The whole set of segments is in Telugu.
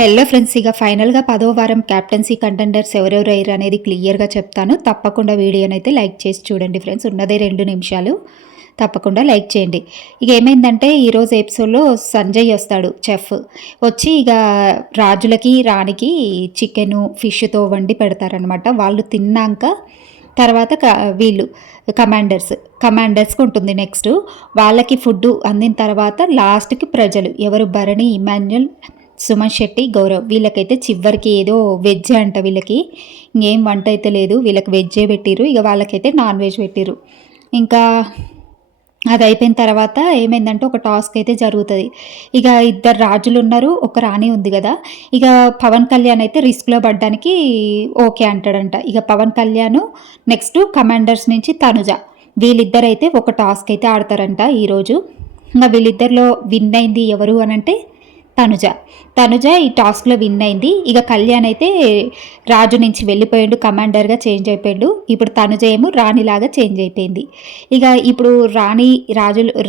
హలో ఫ్రెండ్స్, ఇక ఫైనల్గా 10వ వారం క్యాప్టెన్సీ కంటెండర్స్ ఎవరెవరు అయ్యారు అనేది క్లియర్గా చెప్తాను. తప్పకుండా వీడియోనైతే లైక్ చేసి చూడండి ఫ్రెండ్స్. ఉన్నదే 2 నిమిషాలు, తప్పకుండా లైక్ చేయండి. ఇక ఏమైందంటే ఈరోజు ఎపిసోడ్లో సంజయ్ వస్తాడు, చెఫ్ వచ్చి ఇక రాజులకి రాణికి చికెను ఫిష్తో వండి పెడతారనమాట. వాళ్ళు తిన్నాక తర్వాత వీళ్ళు కమాండర్స్కి ఉంటుంది. నెక్స్ట్ వాళ్ళకి ఫుడ్ అందిన తర్వాత లాస్ట్కి ప్రజలు ఎవరు భరణి, ఇమాన్యుల్, సుమన్ శెట్టి, గౌరవ్ వీళ్ళకైతే చివరికి ఏదో వెజ్ అంట. వీళ్ళకి ఇంకేం వంట అయితే లేదు, వీళ్ళకి వెజ్జే పెట్టిరు. ఇక వాళ్ళకైతే నాన్ వెజ్ పెట్టిరు. ఇంకా అది అయిపోయిన తర్వాత ఏమైందంటే ఒక టాస్క్ అయితే జరుగుతుంది. ఇక 2 రాజులు ఉన్నారు, ఒక రాణి ఉంది కదా. ఇక పవన్ కళ్యాణ్ అయితే రిస్క్లో పడ్డానికి ఓకే అంటాడంట. ఇక పవన్ కళ్యాణ్ నెక్స్ట్ కమాండర్స్ నుంచి తనుజ వీళ్ళిద్దరైతే ఒక టాస్క్ అయితే ఆడతారంట ఈరోజు. ఇంకా వీళ్ళిద్దరిలో విన్ అయింది ఎవరు అని అంటే తనుజ ఈ టాస్క్లో విన్ అయింది. ఇక కళ్యాణ్ అయితే రాజు నుంచి వెళ్ళిపోయాడు, కమాండర్గా చేంజ్ అయిపోయాడు. ఇప్పుడు తనుజ ఏమో రాణిలాగా చేంజ్ అయిపోయింది. ఇక ఇప్పుడు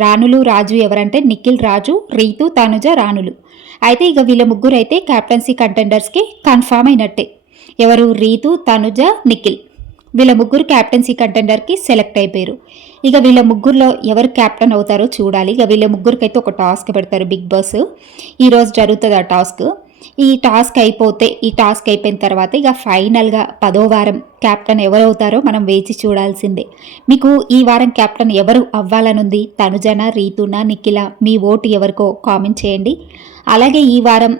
రాణులు రాజు ఎవరంటే నిఖిల్ రాజు, రీతు, తనుజ రాణులు. అయితే ఇక వీళ్ళ ముగ్గురు అయితే క్యాప్టెన్సీ కంటెండర్స్కి కన్ఫామ్ అయినట్టే. ఎవరు? రీతు, తనుజ, నిఖిల్ వీళ్ళ ముగ్గురు క్యాప్టెన్సీ కంటెండర్కి సెలెక్ట్ అయిపోయారు. ఇక వీళ్ళ ముగ్గురులో ఎవరు క్యాప్టెన్ అవుతారో చూడాలి. ఇక వీళ్ళ ముగ్గురికి అయితే ఒక టాస్క్ పెడతారు బిగ్ బాస్. ఈరోజు జరుగుతుంది ఆ టాస్క్. ఈ టాస్క్ అయిపోయిన తర్వాత ఇక ఫైనల్గా 10వ వారం క్యాప్టెన్ ఎవరు అవుతారో మనం వేచి చూడాల్సిందే. మీకు ఈ వారం క్యాప్టెన్ ఎవరు అవ్వాలనుంది? తనుజన, రీతునా, నిఖిల? మీ ఓటు ఎవరికో కామెంట్ చేయండి. అలాగే ఈ వారం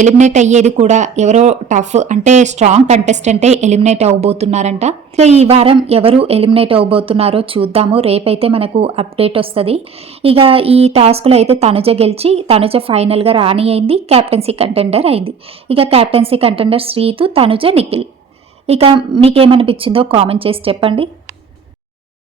ఎలిమినేట్ అయ్యేది కూడా ఎవరో టఫ్ అంటే స్ట్రాంగ్ కంటెస్టెంటే ఎలిమినేట్ అవ్వబోతున్నారంట. ఇక ఈ వారం ఎవరు ఎలిమినేట్ అవ్వబోతున్నారో చూద్దాము. రేపైతే మనకు అప్డేట్ వస్తుంది. ఇక ఈ టాస్క్లో అయితే తనుజ ఫైనల్గా రాణి అయింది, క్యాప్టెన్సీ కంటెండర్ అయింది. ఇక క్యాప్టెన్సీ కంటెండర్ శ్రీతు, తనుజ, నిఖిల్. ఇక మీకేమనిపించిందో కామెంట్ చేసి చెప్పండి.